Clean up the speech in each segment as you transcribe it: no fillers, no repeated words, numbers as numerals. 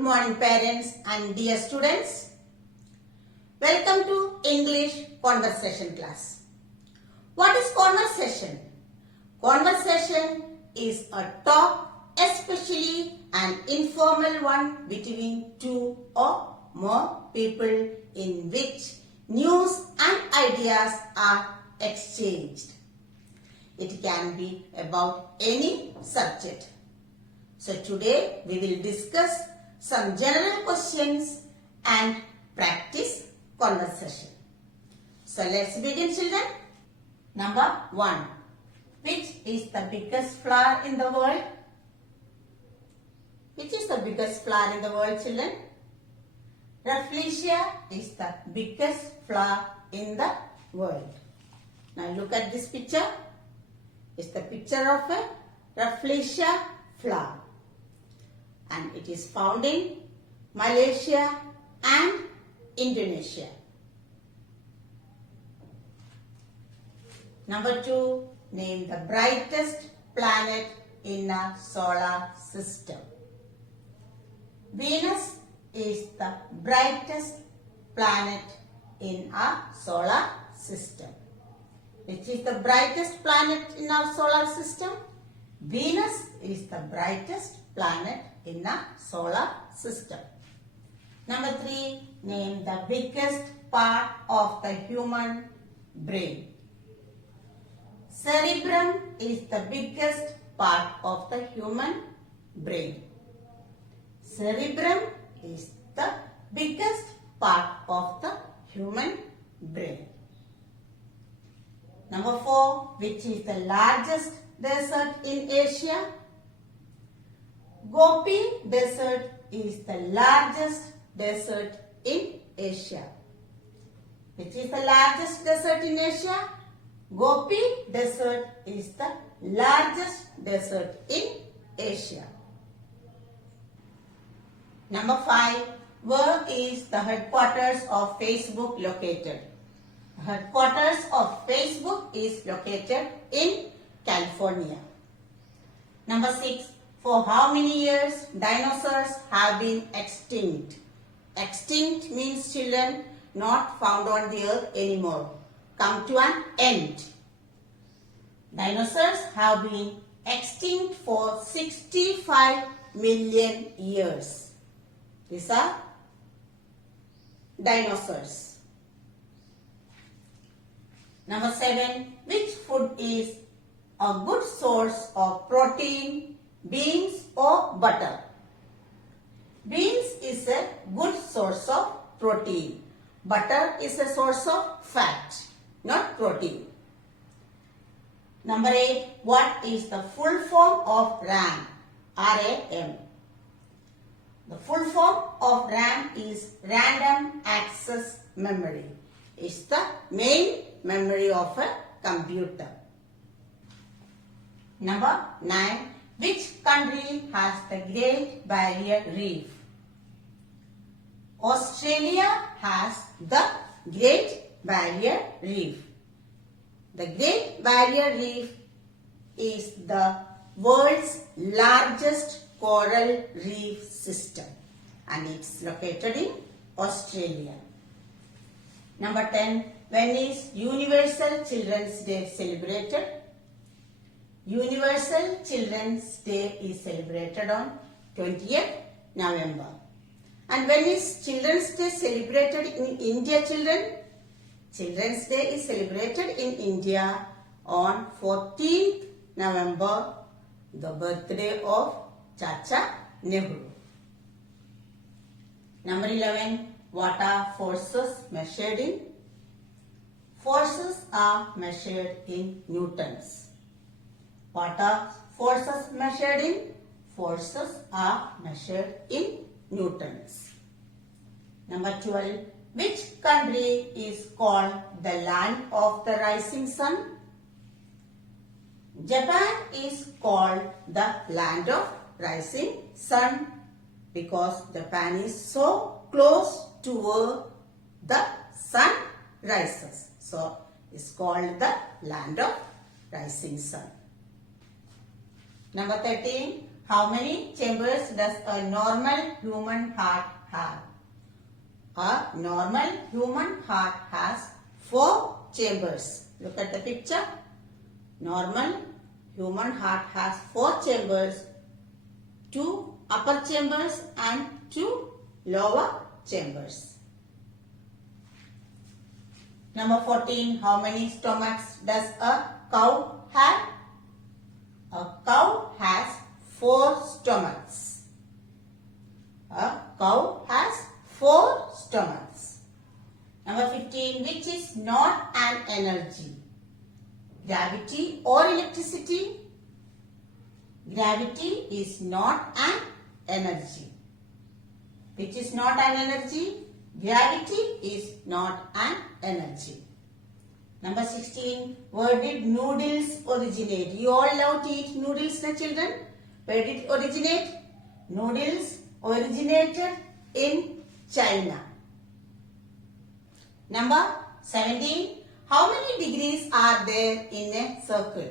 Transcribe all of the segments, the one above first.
morning parents and dear students. Welcome to English conversation class. What is conversation? Conversation is a talk, especially an informal one between two or more people in which news and ideas are exchanged. It can be about any subject. So today we will discuss some general questions and practice conversation. So let's begin, children. Number 1. Which is the biggest flower in the world? Which is the biggest flower in the world, children? Rafflesia is the biggest flower in the world. Now look at this picture. It's the picture of a Rafflesia flower. And it is found in Malaysia and Indonesia. Number 2, name the brightest planet in our solar system. Venus is the brightest planet in our solar system. Which is the brightest planet in our solar system? Venus is the brightest planet in our solar system. Number 3, name the biggest part of the human brain. Cerebrum is the biggest part of the human brain. Cerebrum is the biggest part of the human brain. Number 4, which is the largest desert in Asia? Gobi Desert is the largest desert in Asia. Which is the largest desert in Asia? Gobi Desert is the largest desert in Asia. Number 5. Where is the headquarters of Facebook located? The headquarters of Facebook is located in California. Number 6. For how many years dinosaurs have been extinct? Extinct means, children, not found on the earth anymore. Come to an end. Dinosaurs have been extinct for 65 million years. These are dinosaurs. Number 7. Which food is a good source of protein, beans or butter? Beans is a good source of protein. Butter is a source of fat, not protein. Number 8. What is the full form of RAM? RAM. The full form of RAM is Random Access Memory. It's the main memory of a computer. Number 9. Which country has the Great Barrier Reef? Australia has the Great Barrier Reef. The Great Barrier Reef is the world's largest coral reef system and it's located in Australia. Number 10. When is Universal Children's Day celebrated? Universal Children's Day is celebrated on 20th November. And when is Children's Day celebrated in India, children? Children's Day is celebrated in India on 14th November, the birthday of Chacha Nehru. Number 11. What are forces measured in? Forces are measured in newtons. What are forces measured in? Forces are measured in newtons. Number 12. Which country is called the land of the rising sun? Japan is called the land of rising sun because Japan is so close to where the sun rises. So, it's called the land of rising sun. Number 13. How many chambers does a normal human heart have? A normal human heart has 4 chambers. Look at the picture. Normal human heart has 4 chambers, 2 upper chambers and 2 lower chambers. Number 14. How many stomachs does a cow have? A cow has 4 stomachs. A cow has 4 stomachs. Number 15. Which is not an energy? Gravity or electricity? Gravity is not an energy. Which is not an energy? Gravity is not an energy. Number 16. Where did noodles originate? You all love to eat noodles, na children? Where did it originate? Noodles originated in China. Number 17. How many degrees are there in a circle?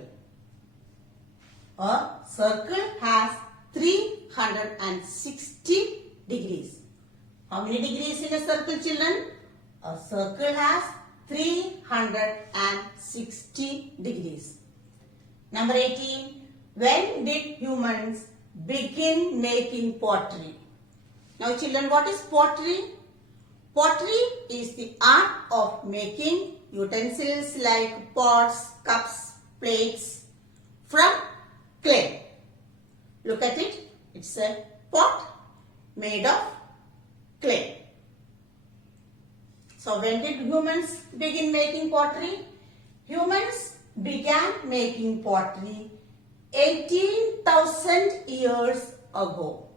A circle has 360 degrees. How many degrees in a circle, children? A circle has 360 degrees. Number 18. When did humans begin making pottery? Now children, what is pottery? Pottery is the art of making utensils like pots, cups, plates from clay. Look at it. It's a pot made of clay. So when did humans begin making pottery? Humans began making pottery 18,000 years ago.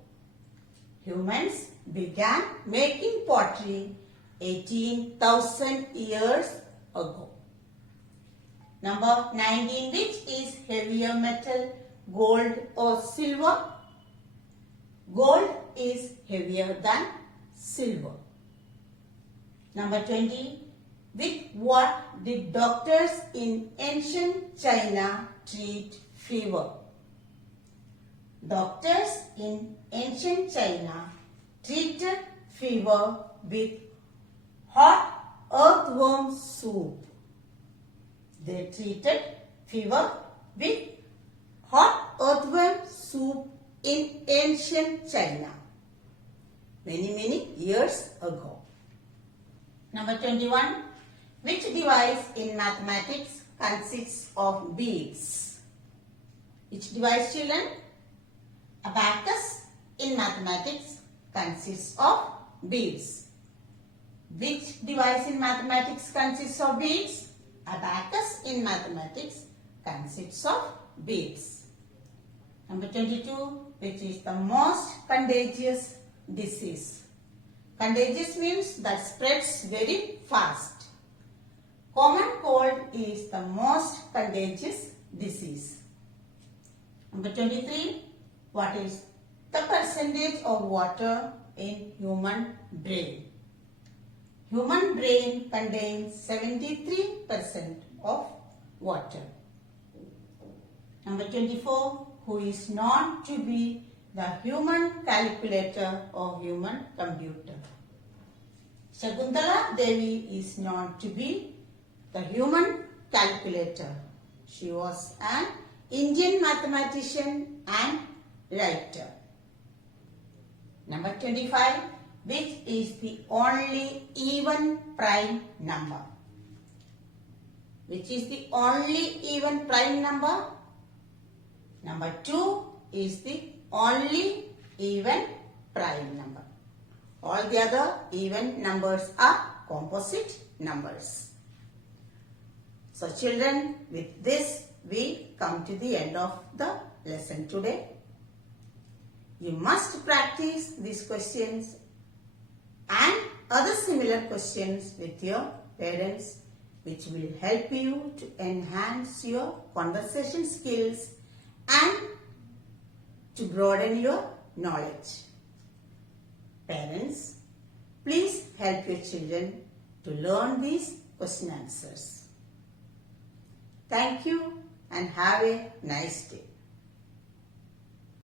Humans began making pottery 18,000 years ago. Number 19. Which is heavier metal, gold or silver? Gold is heavier than silver. Number 20. With what did doctors in ancient China treat fever? Doctors in ancient China treated fever with hot earthworm soup. They treated fever with hot earthworm soup in ancient China many years ago. Number 21. Which device in mathematics consists of beads? Which device, children? Abacus in mathematics consists of beads. Which device in mathematics consists of beads? Abacus in mathematics consists of beads. Number 22. Which is the most contagious disease? Contagious means that spreads very fast. Common cold is the most contagious disease. Number 23. What is the percentage of water in human brain? Human brain contains 73% of water. Number 24. Who is known to be the human calculator or human computer? Shakuntala Devi is known to be the human calculator. She was an Indian mathematician and writer. Number 25. Which is the only even prime number? Which is the only even prime number? Number 2 is the only even prime number. All the other even numbers are composite numbers. So children, with this we come to the end of the lesson today. You must practice these questions and other similar questions with your parents, which will help you to enhance your conversation skills and to broaden your knowledge. Parents, please help your children to learn these question answers. Thank you and have a nice day.